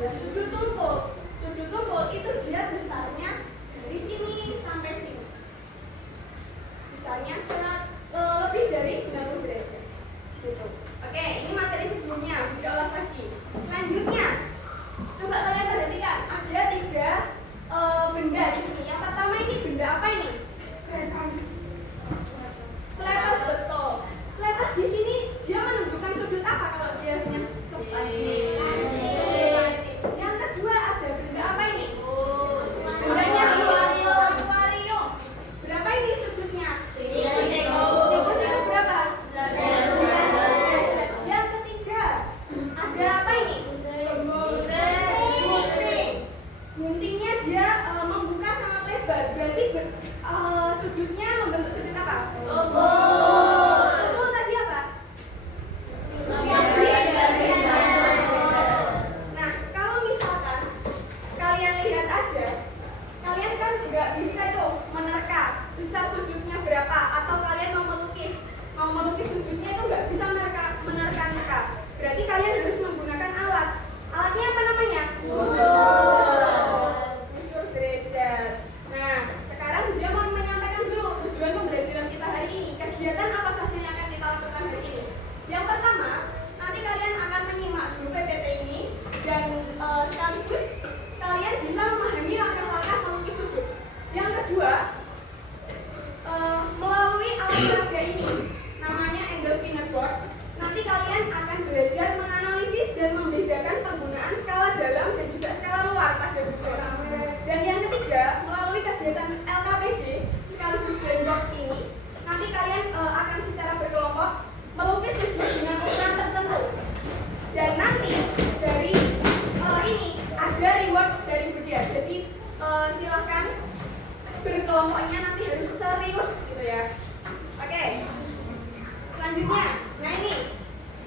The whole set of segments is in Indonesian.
adalah sudut tumpul. Sudut tumpul itu dia besarnya dari sini sampai sini. Besarnya lebih dari 90 derajat. Gitu. Oke, ini materi sebelumnya, diolah lagi. Selanjutnya, coba kalian perhatikan, ada 3 benda di sini. Yang pertama ini benda apa ini? Stylus, betul. Stylus di sini dia menunjukkan sudut apa kalau dia punya lancip. Yang kedua ada benda apa ini? Bendanya akuarium. Berapa ini sudutnya? Siku berapa? Yang ketiga ada apa ini? Gunting. Guntingnya dia membuka sangat lebar. Berarti sudutnya membentuk sudut apa? Tumpul tadi apa? Nah, kalau misalkan kalian lihat aja, kalian kan nggak bisa tuh menerka besar sudutnya berapa, atau kalian mau melukis sudutnya itu nggak bisa menerka. Berarti kalian harus menggunakan alat. Alatnya apa namanya? Busur derajat. Nah, sekarang dia mau menyampaikan dulu tujuan pembelajaran kita hari ini. Kegiatan apa saja yang akan kita lakukan hari ini? Yang pertama, nanti kalian akan menyimak dulu PPT ini dan sekaligus kalian bisa memahami langkah-langkah melukis sudut. Yang kedua, melalui alat peraga ini, namanya angle spinner board, nanti kalian akan belajar menganalisis dan membedakan penggunaan skala dalam dan juga skala luar pada busur. Dan yang ketiga, melalui kegiatan LKPD sekaligus blind box ini, nanti kalian akan secara berkelompok melukis sudut dengan ukuran tertentu. Dan nanti dari ini ada rewards dari Budia. Jadi silahkan berkelompoknya nanti harus serius gitu ya. Oke. Selanjutnya, nah ini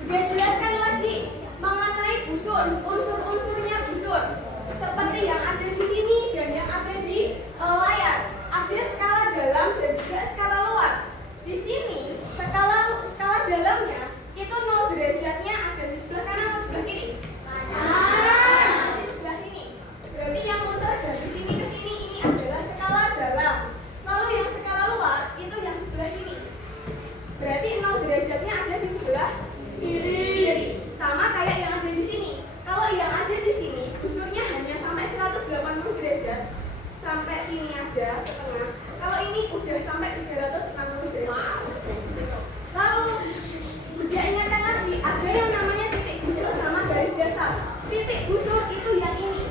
Budia jelaskan lagi mengenai busur, unsur-unsurnya busur. Seperti yang ada di sini dan yang ada di layar. Ada skala dalam dan juga skala luar. Di sini skala dalamnya itu 0 derajatnya ada di sebelah kanan atau sebelah kiri? Di sebelah sini. Berarti yang muter dari sini ke sini ini adalah skala dalam. Lalu yang skala luar itu yang sebelah sini. Berarti 0 derajatnya ada di sebelah kiri. Sama kayak yang ada di sini. Kalau yang ada di sini busurnya hanya sampai 180 derajat. Sampai sini aja setengah. Kalau ini udah sampai 360 derajat. Lalu dia ingatkan lagi, ada yang namanya titik busur sama garis dasar. Titik busur itu yang ini.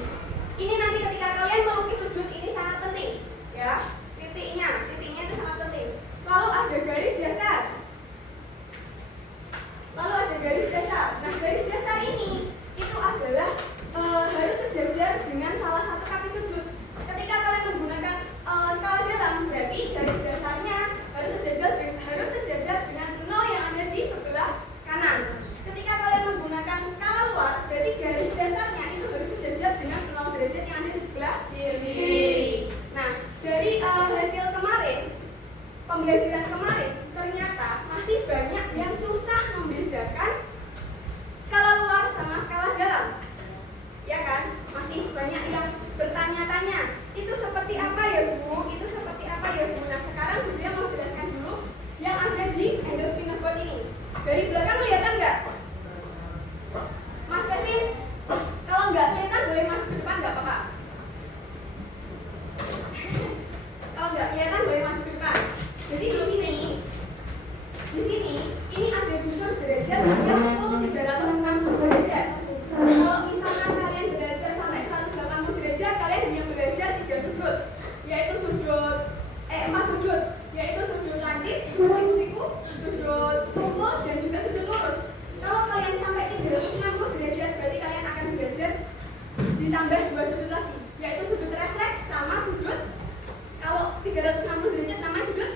Ini nanti ketika kalian melukis sudut ini sangat penting, ya. Titiknya itu sangat penting. Lalu ada garis dasar. Nah, garis dasar ini itu adalah harus sejajar dengan salah satu kaki sudut. Ketika kalian menggunakan skala dalam, berarti garis dasarnya harus sejajar dengan 0 yang ada di sebelah kanan. Ketika kalian menggunakan skala luar, berarti garis dasarnya itu harus sejajar dengan 0 derajat yang ada di sebelah kiri. Nah, dari hasil kemarin, pembelajaran kemarin, ternyata masih banyak yang susah membedakan skala luar sama skala dalam. Ya kan? Masih banyak yang bertanya-tanya, itu seperti apa ya Bu? Itu seperti apa ya Bu? Nah, sekarang Bu dia mau jelaskan dulu yang ada di angle spinner board ini. Dari belakang kelihatan nggak? Mas Kevin, kalau nggak kelihatan boleh maju ke depan nggak apa-apa? Kalau nggak kelihatan boleh maju ke depan. Jadi di sini ini ada busur derajat yang full 360 derajat. Kalau misalkan kalian belajar sampai 180 derajat, kalian hanya belajar 3 sudut, yaitu 4 sudut, yaitu sudut lancip, siku-siku, sudut tumpul, dan juga sudut lurus. Kalau kalian sampai 360 derajat, berarti kalian akan belajar ditambah 2 sudut lagi, yaitu sudut refleks sama sudut, kalau 360 derajat namanya sudut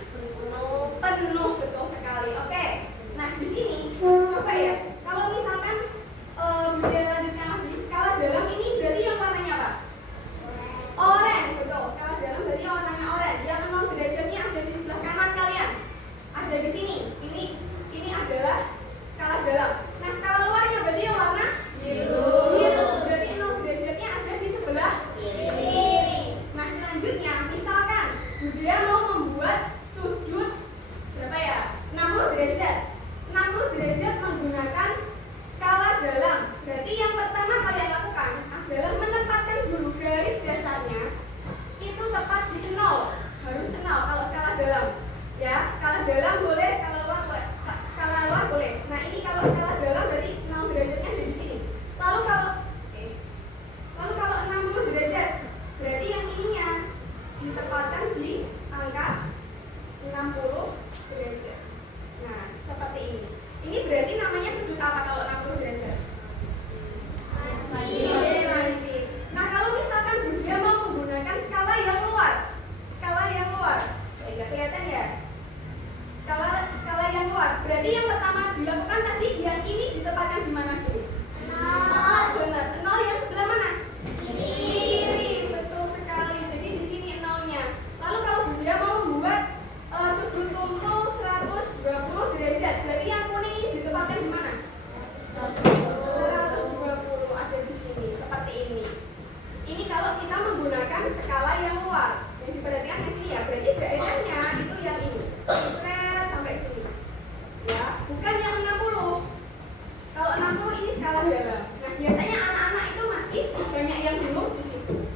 penuh, betul sekali. Oke. Nah, di sini coba ya, kalau misalkan dia lanjutkan lagi, skala dalam ini berarti yang warnanya apa? Oranye, betul. Skala dalam berarti warnanya oranye. Yang 0 derajatnya ada di sebelah kanan kalian. Ada di sini. Ini adalah skala dalam. Nah, skala luarnya berarti yang warna biru. Berarti 0 derajat yang dulu di situ.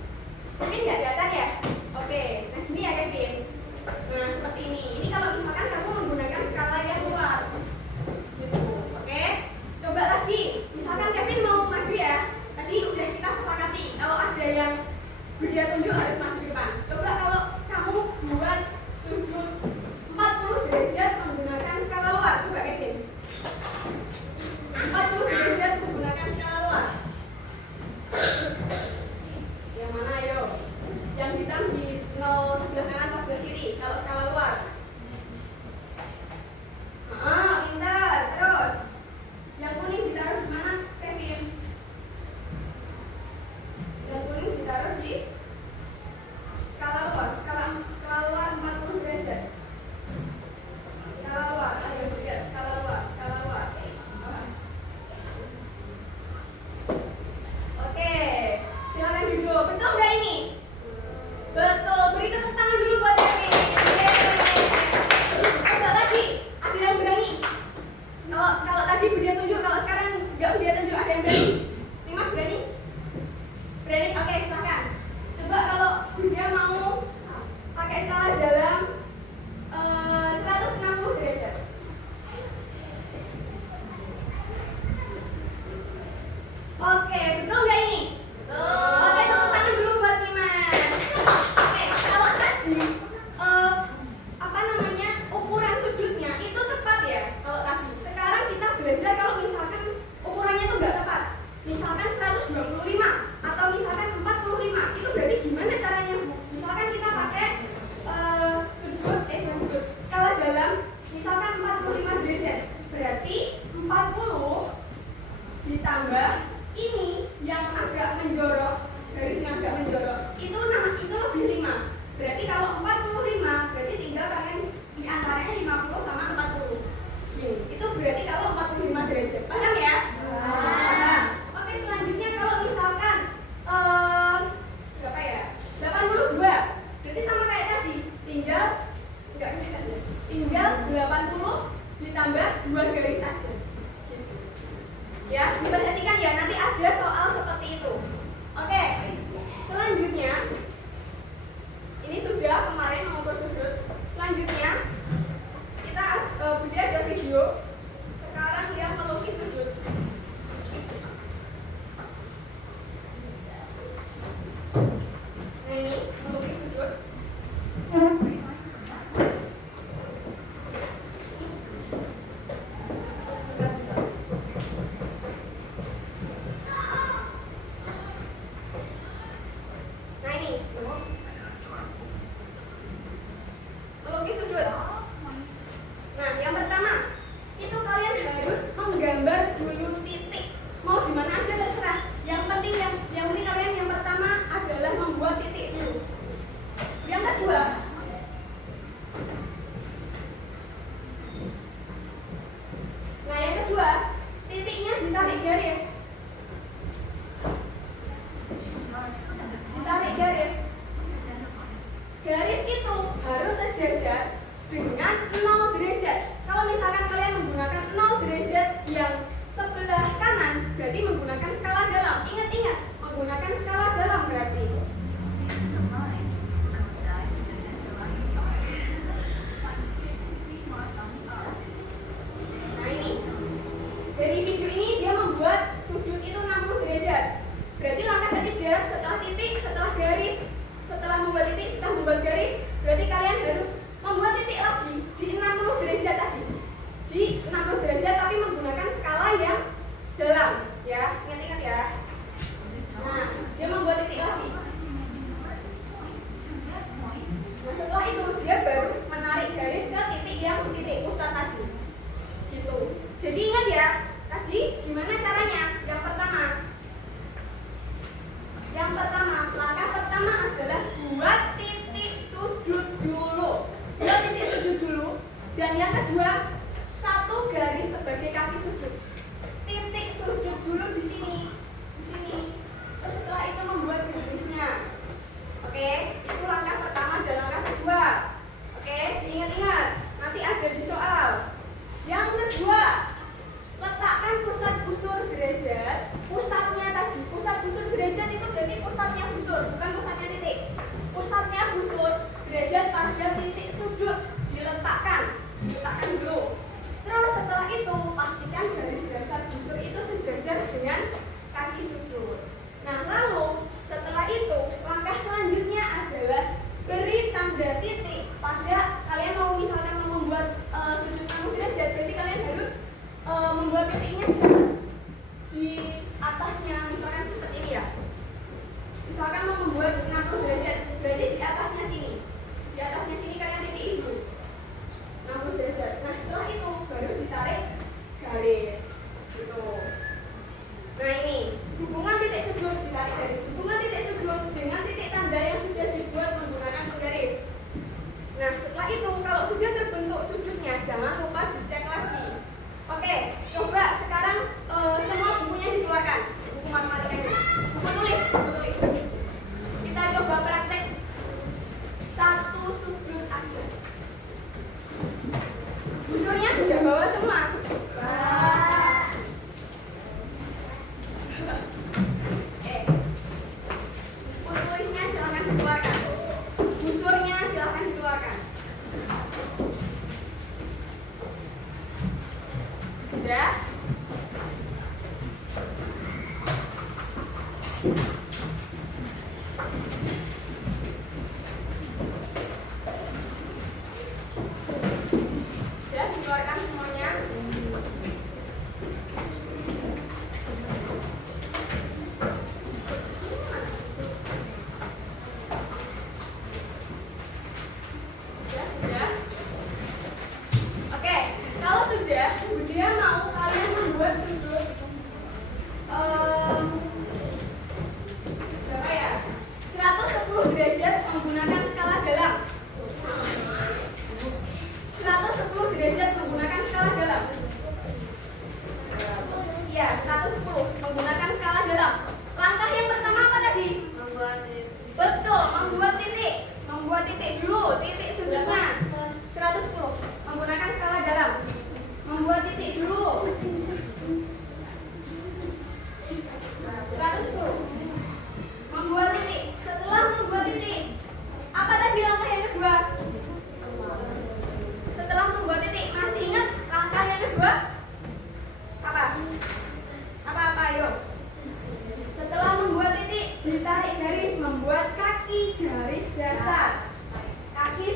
Mungkin nggak kelihatan ya? Oke, nah gini ya Kevin. Nah seperti ini. Ini kalau misalkan kamu menggunakan skala yang luar, gitu. Oke, coba lagi. Misalkan Kevin mau maju ya. Tadi udah kita sepakati kalau ada yang dia tunjuk harus maju ke depan. Coba kalau kamu buat sudut 40 derajat menggunakan skala luar, coba Kevin. 40 derajat menggunakan skala luar. Yang mana ayo? Yang hitam di 0 sebelah kanan pas sebelah kiri kalau skala luar. Pintar. Terus yang kuning ditaruh di mana Kevin? Yang kuning ditaruh di skala luar. Skala luar 40 derajat. Skala luar, ayo lihat skala luar. Oke, silakan duduk. Betul nggak ini? Betul. Beri tepuk tangan dulu buat Kevin. Coba lagi. Ada yang berani? Kalau tadi dia tunjuk, kalau sekarang nggak dia tunjuk, ada yang berani? Ini Mas berani? Berani? Oke, silakan. Coba kalau dia mau pakai skala dalam 160 derajat. Oke, betul nggak ini? Betul. Oke, tepuk tangan dulu buat Nimas. Oke, kalau tadi ukuran sudutnya itu tepat ya. Kalau tadi, sekarang kita belajar kalau misalkan ukurannya itu nggak tepat. Misalkan 125 atau misalkan 45, itu berarti gimana caranya? Misalkan kita pakai sudut skala dalam misalkan 45 derajat, berarti 40 ditambah ini yang agak menjorok, garis yang agak menjorok, itu lebih 5. Berarti kalau 45 berarti tinggal kalian di antaranya 50 sama 40. Gini, itu berarti kalau 45 derajat. Paham ya? Paham. Oke, selanjutnya kalau misalkan berapa ya? 82. Berarti sama kayak tadi, tinggal 80 ditambah 2 garis saja. Gitu. Ya, diperhatikan ya, nanti ada soal seperti itu. Oke, selanjutnya ini sudah kemarin mengukur sudut. Selanjutnya kita dia ada video. Sekarang yang melukis sudut. Nah ini melukis sudut. Nah ini melukis sudut. Nah yang pertama itu kalian harus menggambar dulu titik. Mau di mana aja terserah. Yang penting yang ini kalian yang pertama adalah membuat titik dulu. Yang kedua, titiknya ditarik garis. Ditarik garis. Garis itu harus sejajar dengan 0 derajat. Kalau misalkan kalian menggunakan 0 derajat yang sebelah kanan, berarti menggunakan skala dalam. Ingat-ingat, menggunakan skala dalam berarti. Nah ini, dari video ini dia membuat sudut itu 60 derajat. Berarti langkah ketiga, setelah titik, setelah garis, setelah membuat titik, setelah membuat garis, berarti kalian harus membuat titik lagi di 60 derajat tadi. Di 60 derajat tapi menggunakan skala yang dalam, ya. Ingat-ingat ya. Nah, dia membuat titik lagi. Nah, setelah itu dia baru menarik garis ke titik pusat tadi. Gitu. Jadi ingat ya, tadi gimana caranya? Yang pertama, langkah pertama adalah buat titik sudut dulu. Buat titik sudut dulu. Dan yang kedua, satu garis sebagai kaki sudut. Titik sudut dulu di sini. Terus setelah itu membuat garisnya. Oke, itu langkah pertama dan langkah kedua. Oke, diingat-ingat. Nanti ada di soal. Yang kedua, letakkan pusat busur derajat. Pusatnya tadi, pusat busur derajat itu berarti busur, bukan pusatnya titik. Pusatnya busur derajat pada titik sudut diletakkan dulu. Terus setelah itu pastikan garis dasar busur itu sejajar dengan kaki sudut. Nah, lalu setelah itu langkah selanjutnya adalah beri tanda titik pada kalian mau misalkan mau membuat sudut 60 derajat, berarti kalian harus membuat titiknya di atasnya, misalkan seperti ini ya. Misalkan mau membuat 60 derajat, berarti di atasnya sini. Di atasnya sini kalian titik dulu 60 derajat. Nah, setelah itu baru ditarik garis gitu. Nah, ini hubungan titik sudut, ditarik garis. Hubungan titik sudut dengan titik tanda yang sudah dibuat menggunakan penggaris. Nah, setelah itu kalau sudah terbentuk sudutnya, jangan lupa dicek lagi. Oke, coba sekarang semua bukunya dikeluarkan. Buku matematika ini. Buku tulis. Kita coba praktek satu sudut aja. Busurnya sudah bawa semua. Buku tulisnya silahkan dikeluarkan. Busurnya silahkan dikeluarkan. Sudah? Sudah dikeluarkan semuanya? Sudah? Oke, kalau sudah, Budia mau kalian membuat sudut berapa ya? 110 derajat menggunakan skala dalam. 110 derajat menggunakan skala dalam. Iya, 110 menggunakan skala dalam. Langkah yang pertama apa tadi? Betul, membuat titik. Membuat titik dulu, titik sudutnya 110 menggunakan skala dalam. Membuat titik dulu 110. Membuat titik. Setelah membuat titik, apa tadi langkah yang kedua? Setelah membuat titik, masih ingat langkah yang kedua? Apa? Apa-apa, ayo. Setelah membuat titik, ditarik garis, membuat kaki garis dasar. Kaki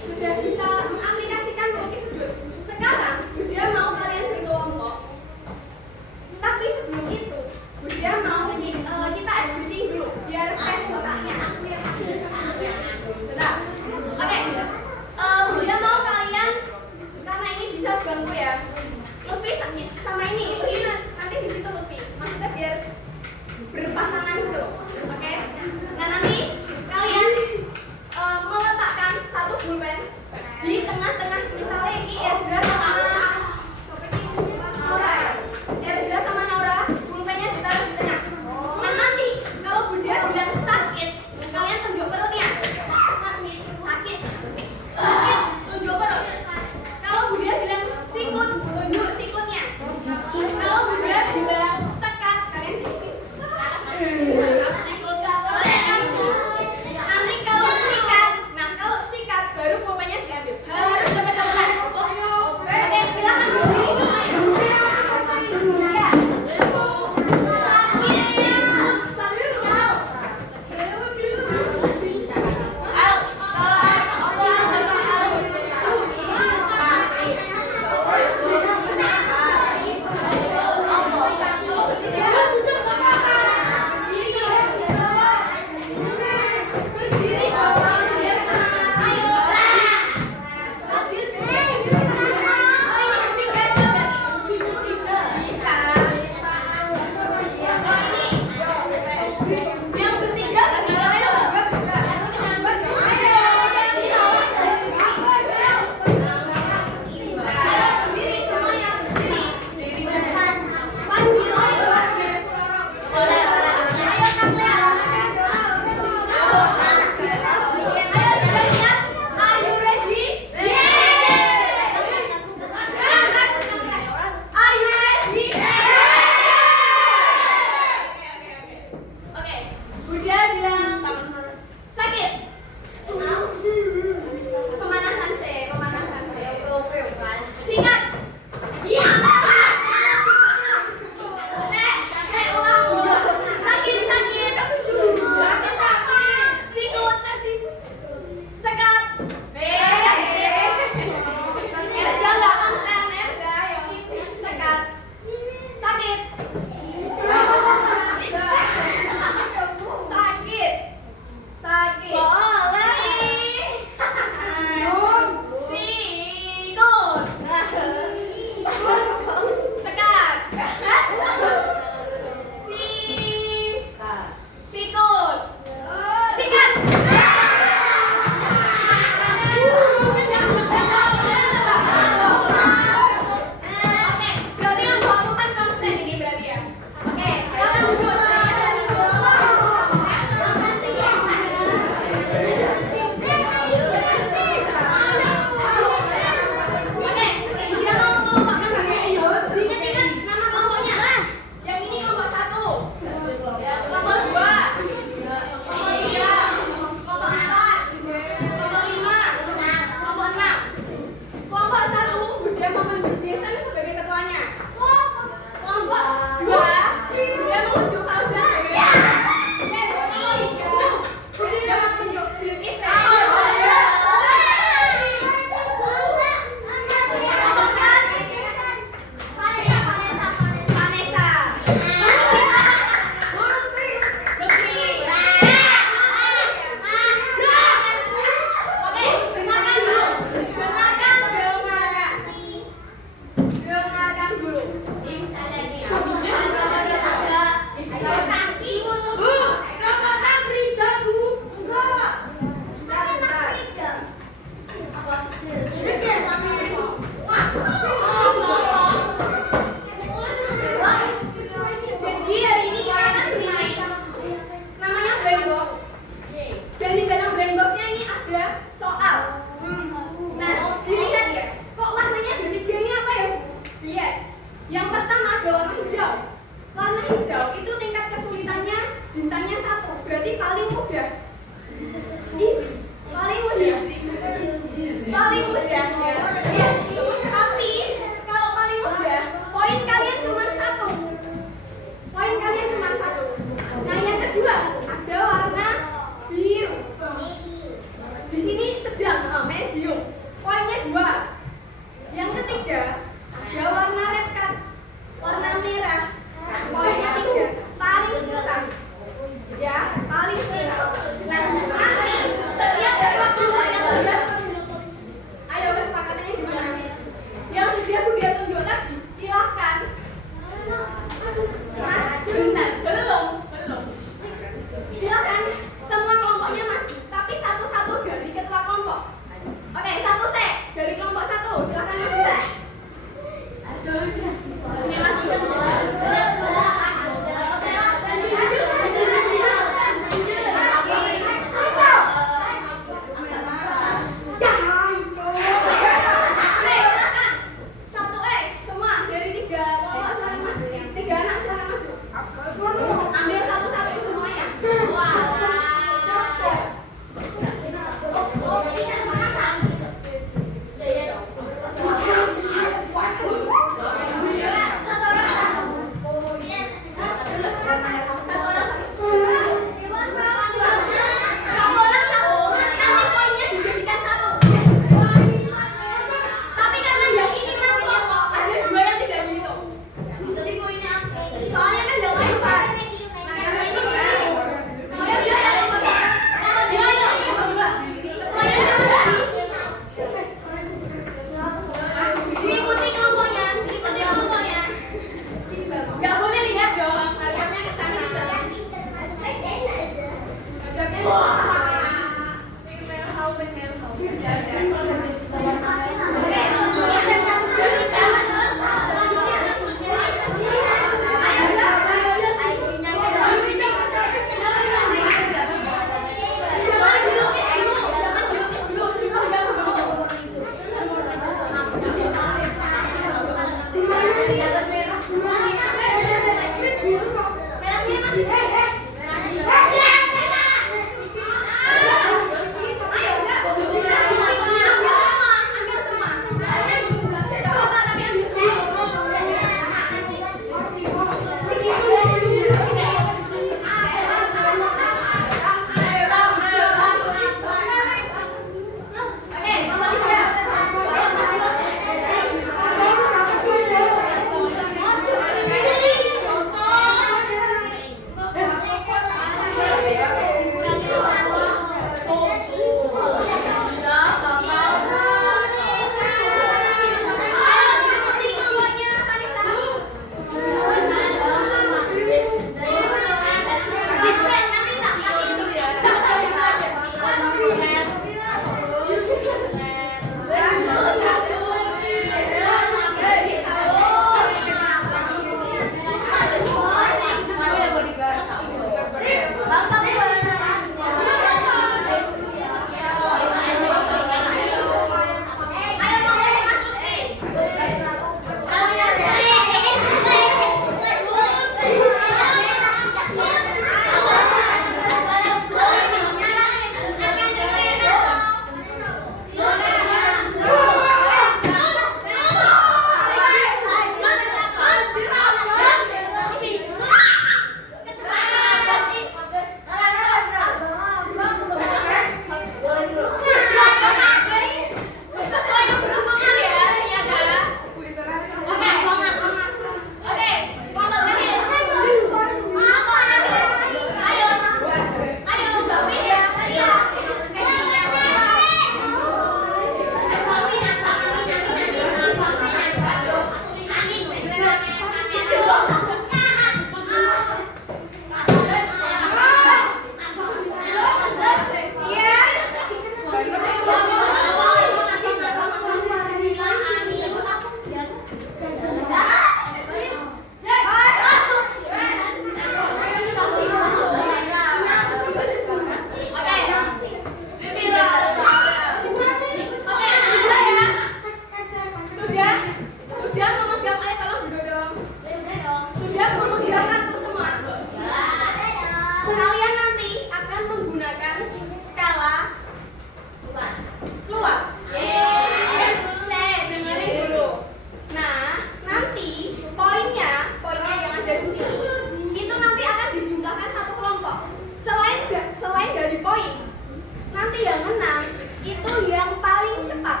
yang menang itu yang paling cepat.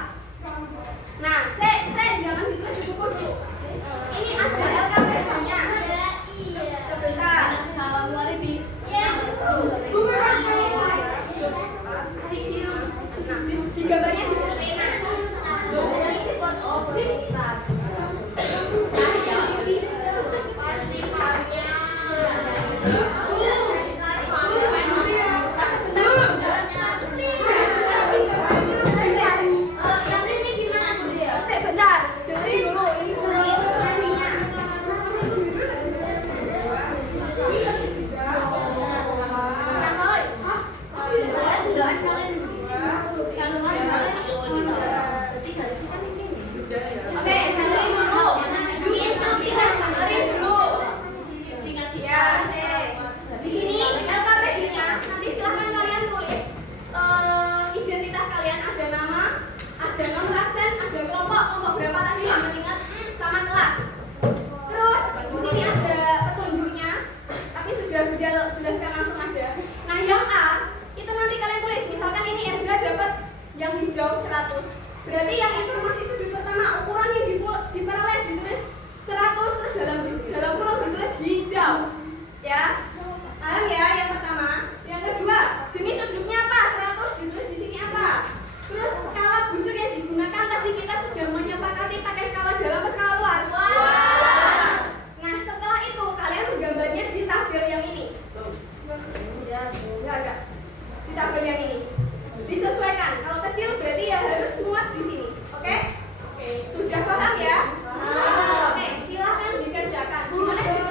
Nah, saya jangan ditulis di buku dulu. Ini ada LKPH-nya. Sebentar. Di gambarnya di sini. Jelaskan langsung aja. Nah, yang A itu nanti kalian tulis. Misalkan ini Erza dapat yang hijau 100. Berarti yang informasi sudut pertama ukuran yang diperoleh ditulis 100, terus dalam kurung ditulis hijau. Ya. Paham ya yang pertama? Yang kedua, jenis ujungnya apa? 100 ditulis di sini apa? Terus skala busur yang digunakan tadi kita sudah menyepakati pakai skala dalam atau skala luar? Nah, setelah itu kalian menggambarnya di tabel yang ini. Enggak. Di tabel yang ini. Disesuaikan. Kalau kecil berarti ya harus muat di sini. Oke? Sudah paham ya? Oke, silakan dikerjakan. Gimana sih?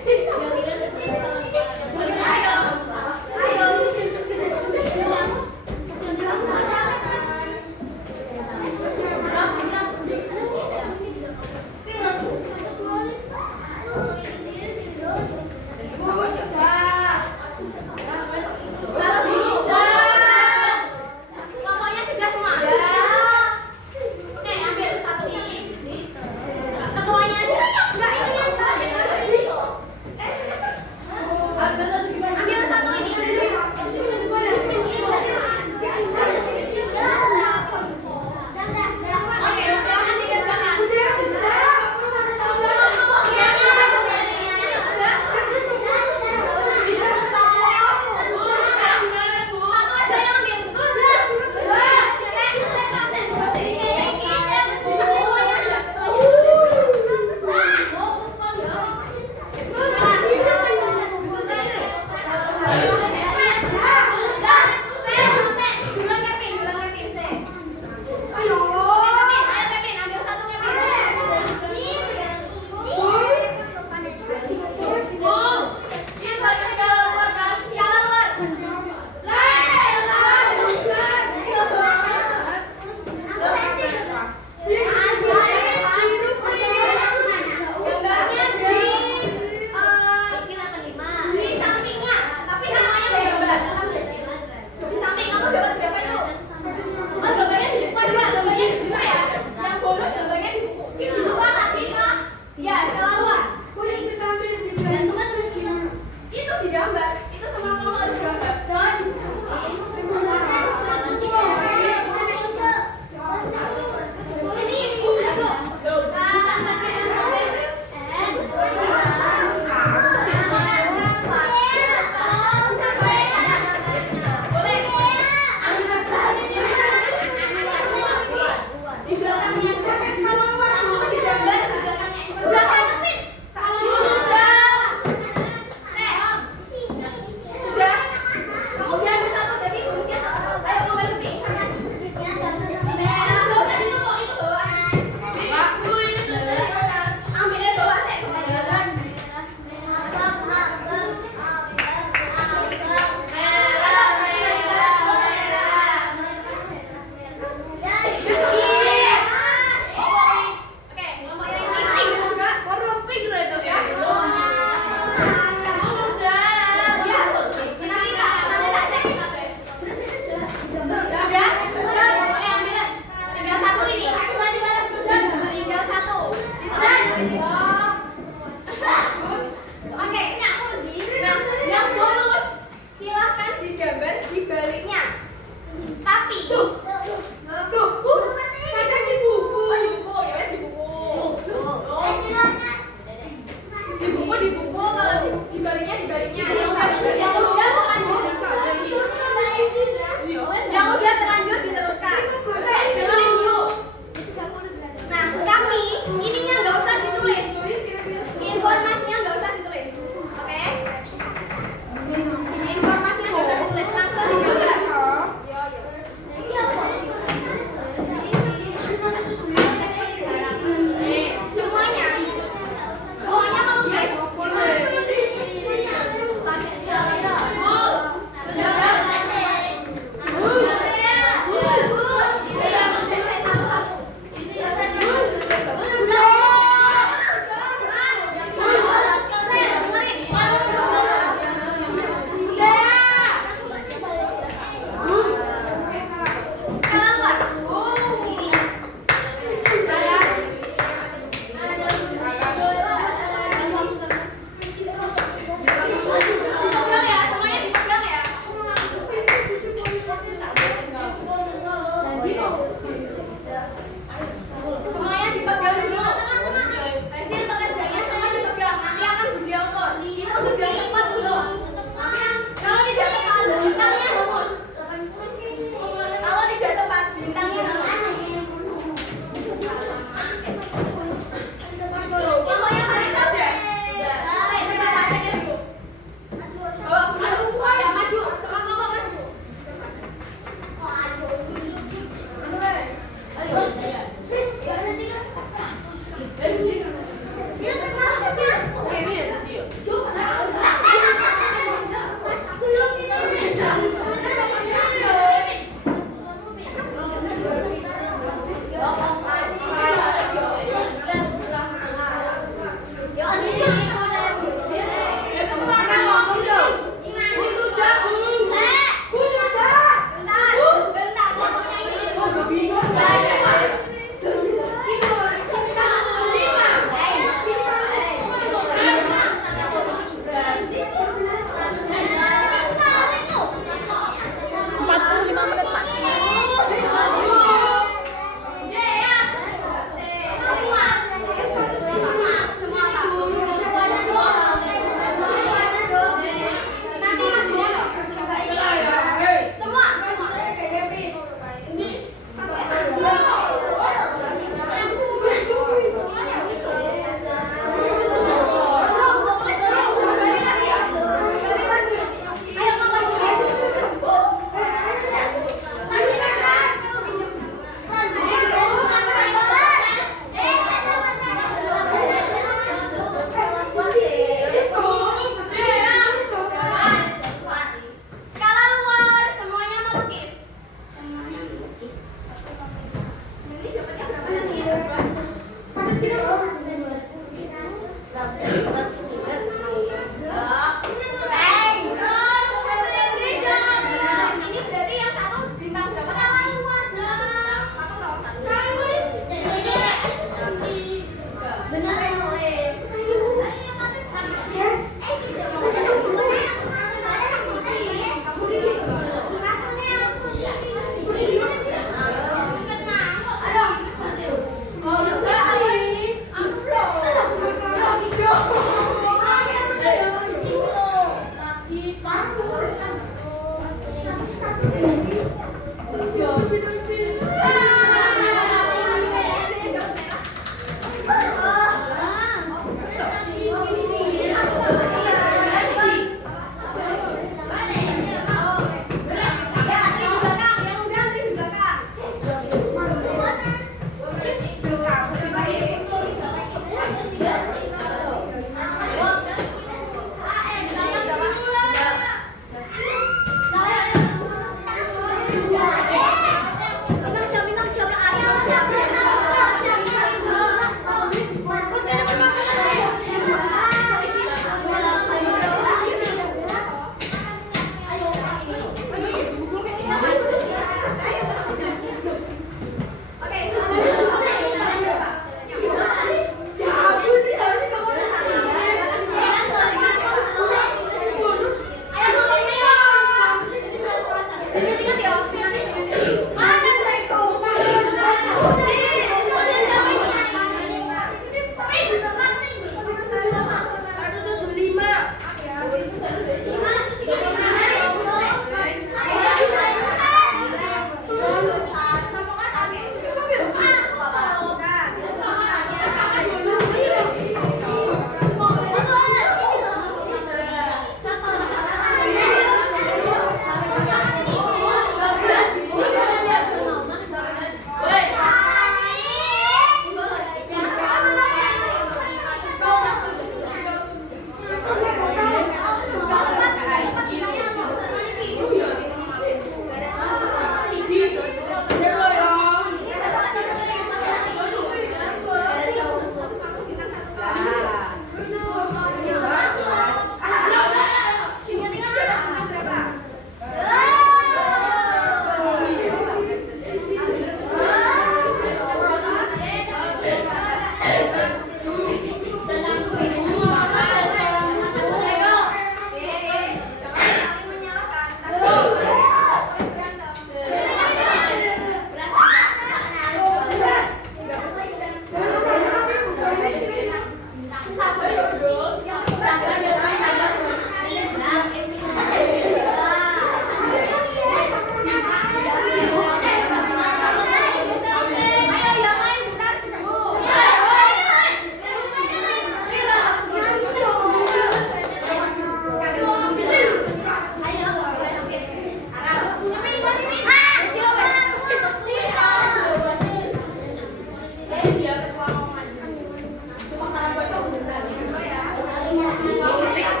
Oke,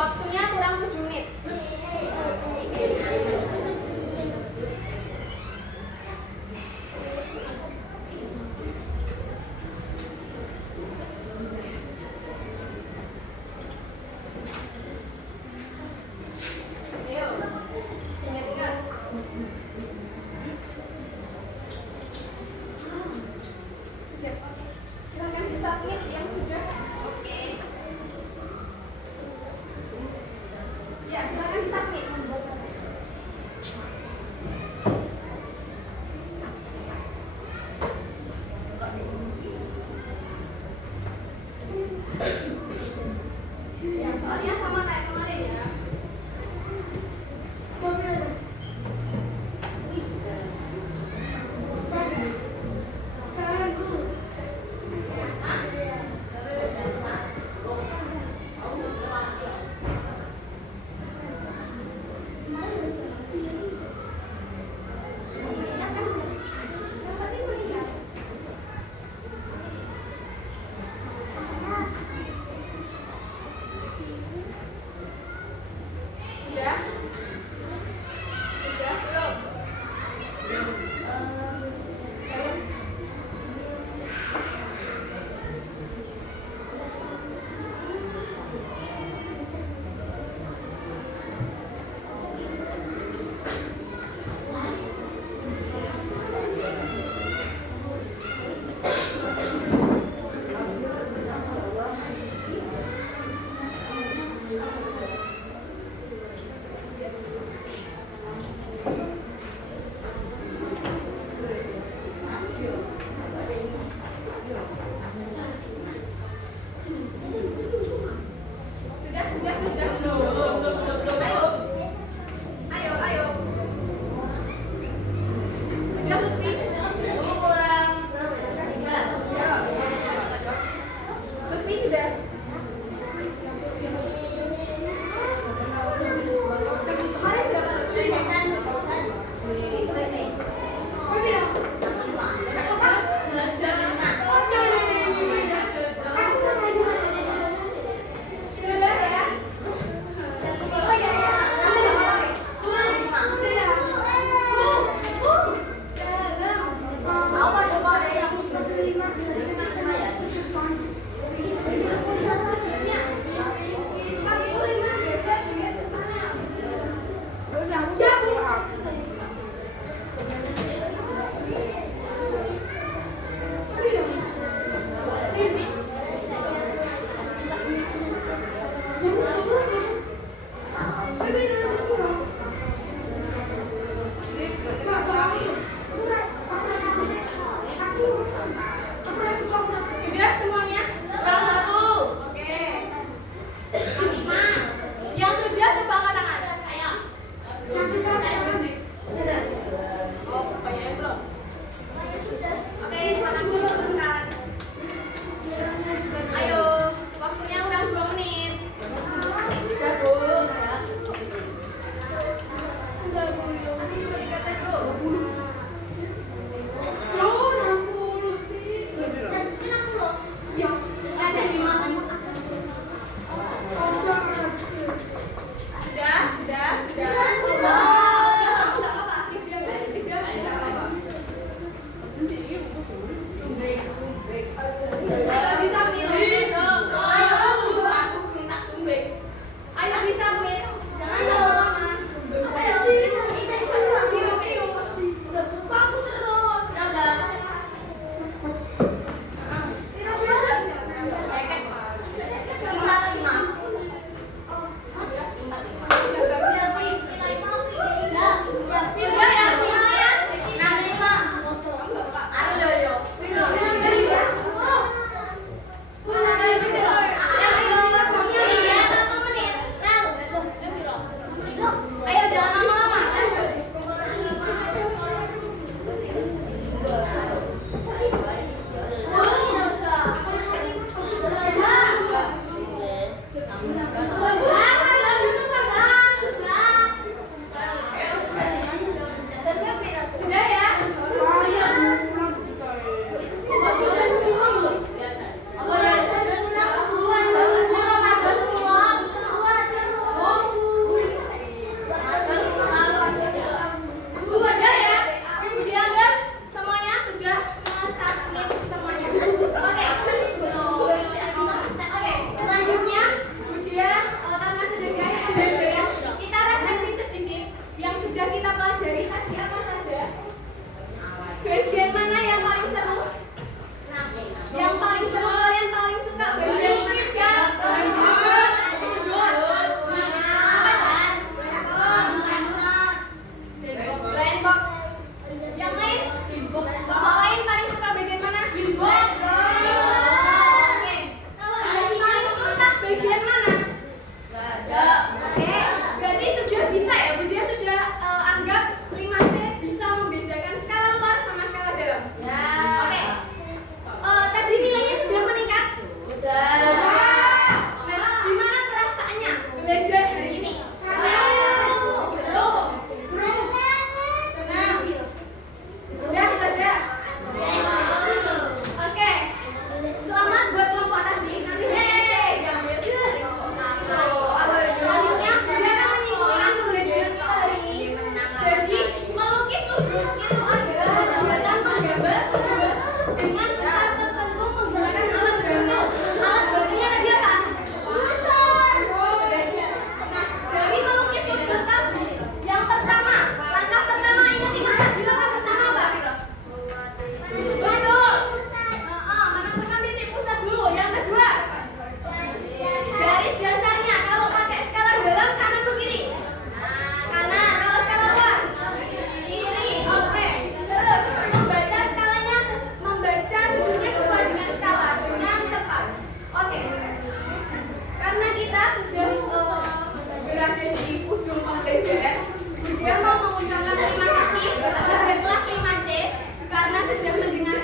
Waktunya kurang 7 menit. Ayo, ingat-ingat. Sudah, oke. Silakan disubmit yang sudah. Oke. Ya, silakan disubmit. Ya, soalnya sama kayak kemarin ya. sudah berada di ujung pembelajaran. Dia mau mengucapkan terima kasih kepada kelas 5C karena sudah mendengar